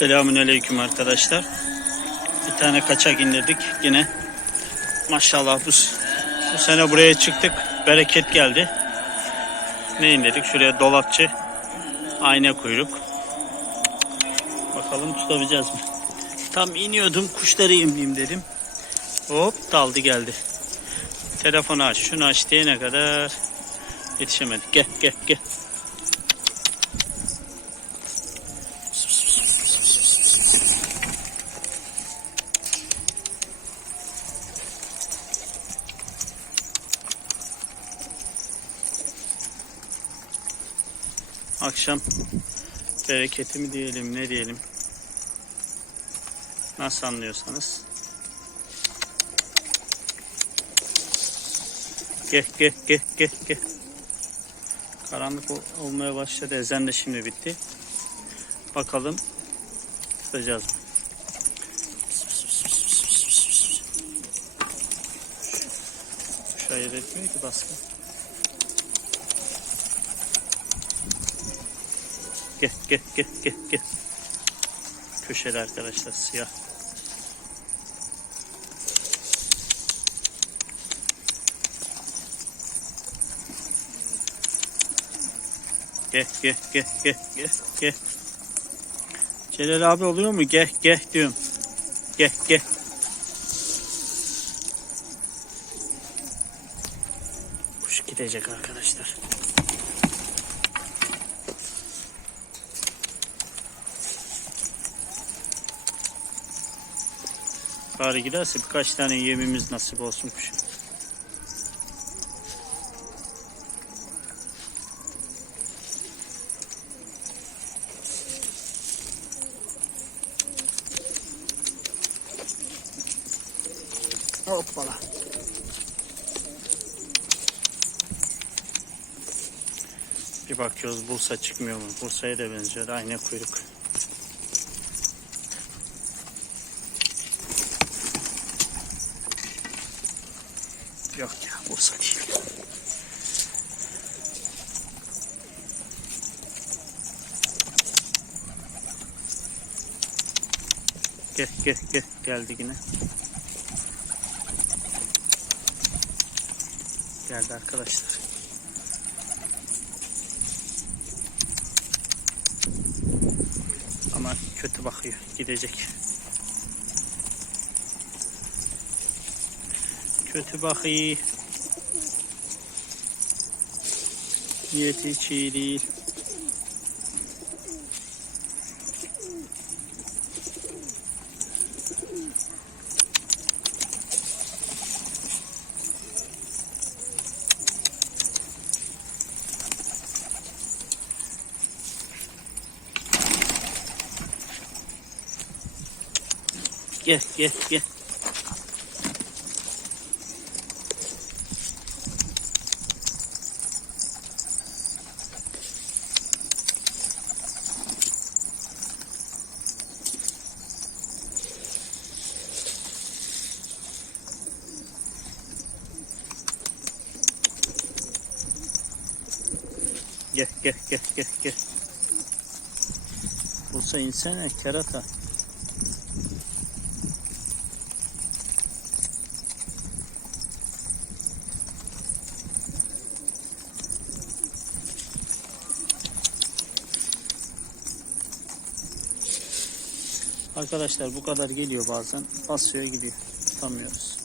Selamun Aleyküm arkadaşlar. Bir tane kaçak indirdik yine. Maşallah bu, bu sene buraya çıktık. Bereket geldi. Ne indirdik? Şuraya dolapçı. Ayna kuyruk. Bakalım tutabileceğiz mi? Tam iniyordum kuşları yemleyeyim dedim. Hop daldı geldi. Telefonu aç şunu aç diyene kadar yetişemedik. Gel gel gel. Akşam bereketi mi diyelim ne diyelim. Nasıl anlıyorsanız. Gel gel gel gel gel. Karanlık ol- olmaya başladı. Ezen de şimdi bitti. Bakalım tutacağız mı? Kuş ayırt etmiyor ki baskı. Gel gel gel gel gel. Köşeli arkadaşlar siyah. Gel gel gel gel gel gel. Celal abi oluyor mu? Gel gel diyorum. Gel gel. Kuş gidecek arkadaşlar. Bari giderse birkaç tane yemimiz nasip olsun kuş. Hoppala. Bir bakıyoruz Bursa çıkmıyor mu? Bursa'ya da benziyor. Aynı kuyruk. Yok ya Bursa değil. Gel gel gel geldi yine. Geldi arkadaşlar. Ama kötü bakıyor. Gidecek. Kötü bakıyor. Niyeti iyi değil. Gel gel gel. Gel gel gel gel gel. Bursa insene kerata. Arkadaşlar bu kadar geliyor bazen. Basıyor gidiyor. Tutamıyoruz.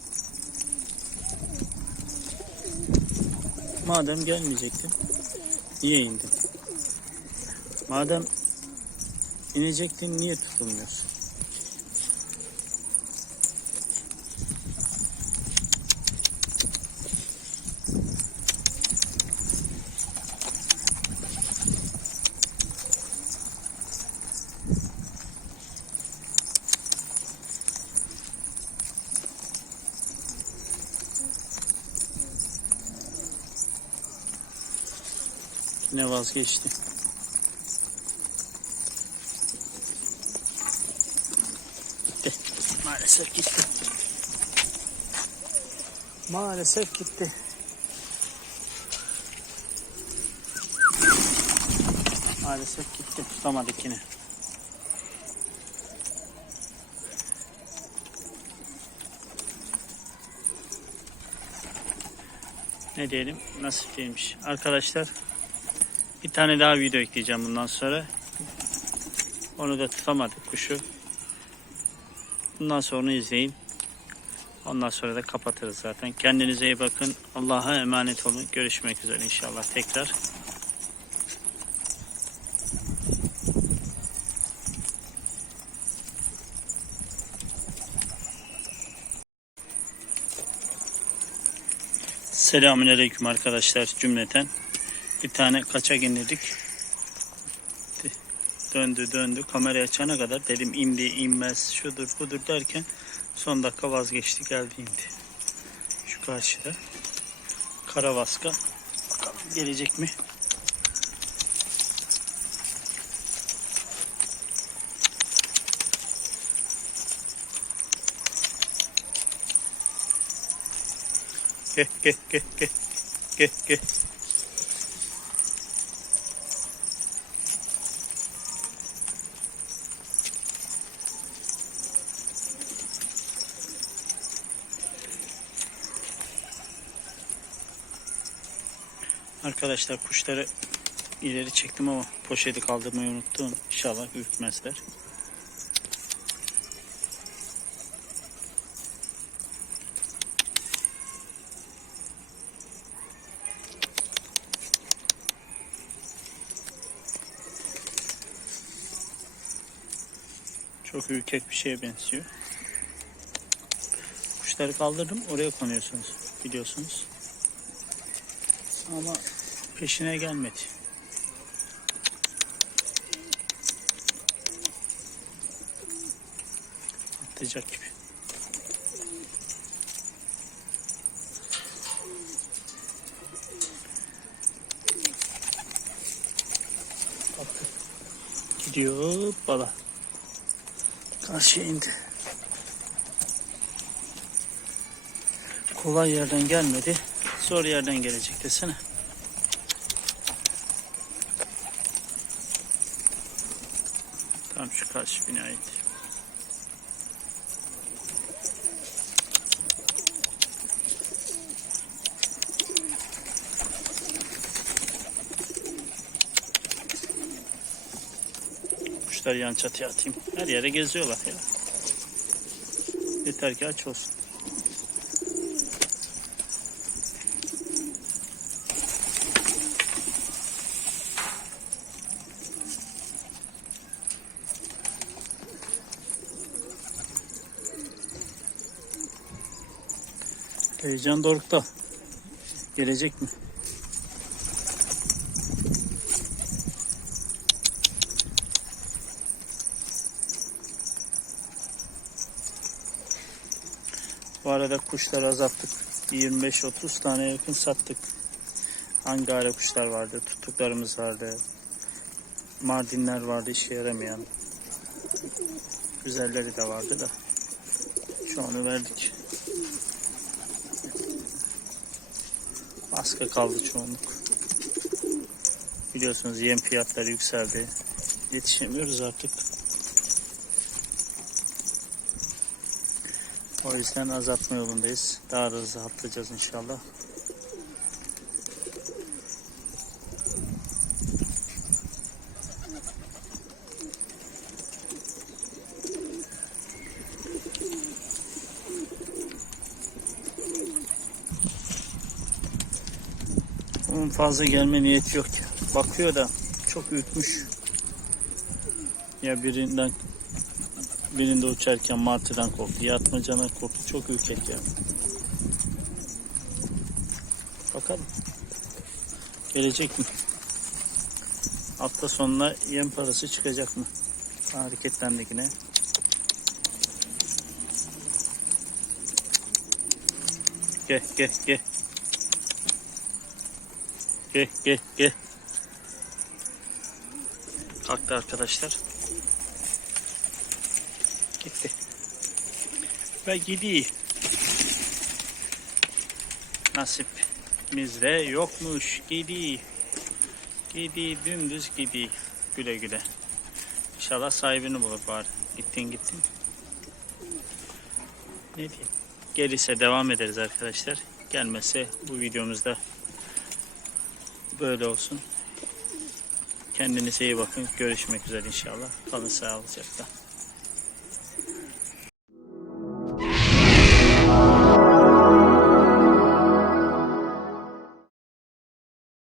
Madem gelmeyecektin. Niye indin? Madem inecektin niye tutulmuyorsun? Yine vazgeçti. Gitti. Maalesef gitti. Maalesef gitti. Maalesef gitti. Tutamadık yine. ne diyelim nasip değilmiş. Arkadaşlar bir tane daha video ekleyeceğim bundan sonra. Onu da tutamadık kuşu. Bundan sonra onu izleyin. Ondan sonra da kapatırız zaten. Kendinize iyi bakın. Allah'a emanet olun. Görüşmek üzere inşallah tekrar. Selamünaleyküm arkadaşlar cümleten. Bir tane kaçak indirdik. Döndü döndü kamerayı açana kadar dedim indi inmez şudur budur derken son dakika vazgeçti geldi indi. Şu karşıda Karavaska. Bakalım gelecek mi? Gel gel gel gel. Gel gel. Arkadaşlar kuşları ileri çektim ama poşeti kaldırmayı unuttum. İnşallah ürkmezler. Çok ürkek bir şeye benziyor. Kuşları kaldırdım oraya konuyorsunuz biliyorsunuz. Ama peşine gelmedi. Atlayacak gibi. Gidiyor bala. Karşıya indi. Kolay yerden gelmedi. Zor yerden gelecek desene. Tam şu karşı binaya indi. Kuşlar yan çatıya atayım. Her yere geziyorlar ya. Yeter ki aç olsun. Heyecan dorukta. Gelecek mi? Bu arada kuşları azalttık. 25-30 tane yakın sattık. Hangare kuşlar vardı, tuttuklarımız vardı. Mardinler vardı işe yaramayan. Güzelleri de vardı da. Şu anı verdik. Baskı kaldı çoğunluk. Biliyorsunuz yem fiyatları yükseldi. Yetişemiyoruz artık. O yüzden azaltma yolundayız. Daha da hızlı atlayacağız inşallah. Onun fazla gelme niyeti yok ya. Bakıyor da çok ürkmüş. Ya birinden birinde uçarken martıdan korktu. Ya atmacadan korktu. Çok ürkek ya. Bakalım. Gelecek mi? Hafta sonuna yem parası çıkacak mı? Hareketlendik yine. Gel gel gel. Gel gel gel. Kalktı arkadaşlar. Gitti. Ve gidiyor. Nasipimizde yokmuş. Gidiyor. Gidiyor dümdüz gidiyor. Güle güle. İnşallah sahibini bulur bari. Gittin gittin. Ne diyeyim. Gelirse devam ederiz arkadaşlar. gelmesi bu videomuzda böyle olsun. Kendinize iyi bakın. Görüşmek üzere inşallah. Kalın sağlıcakla.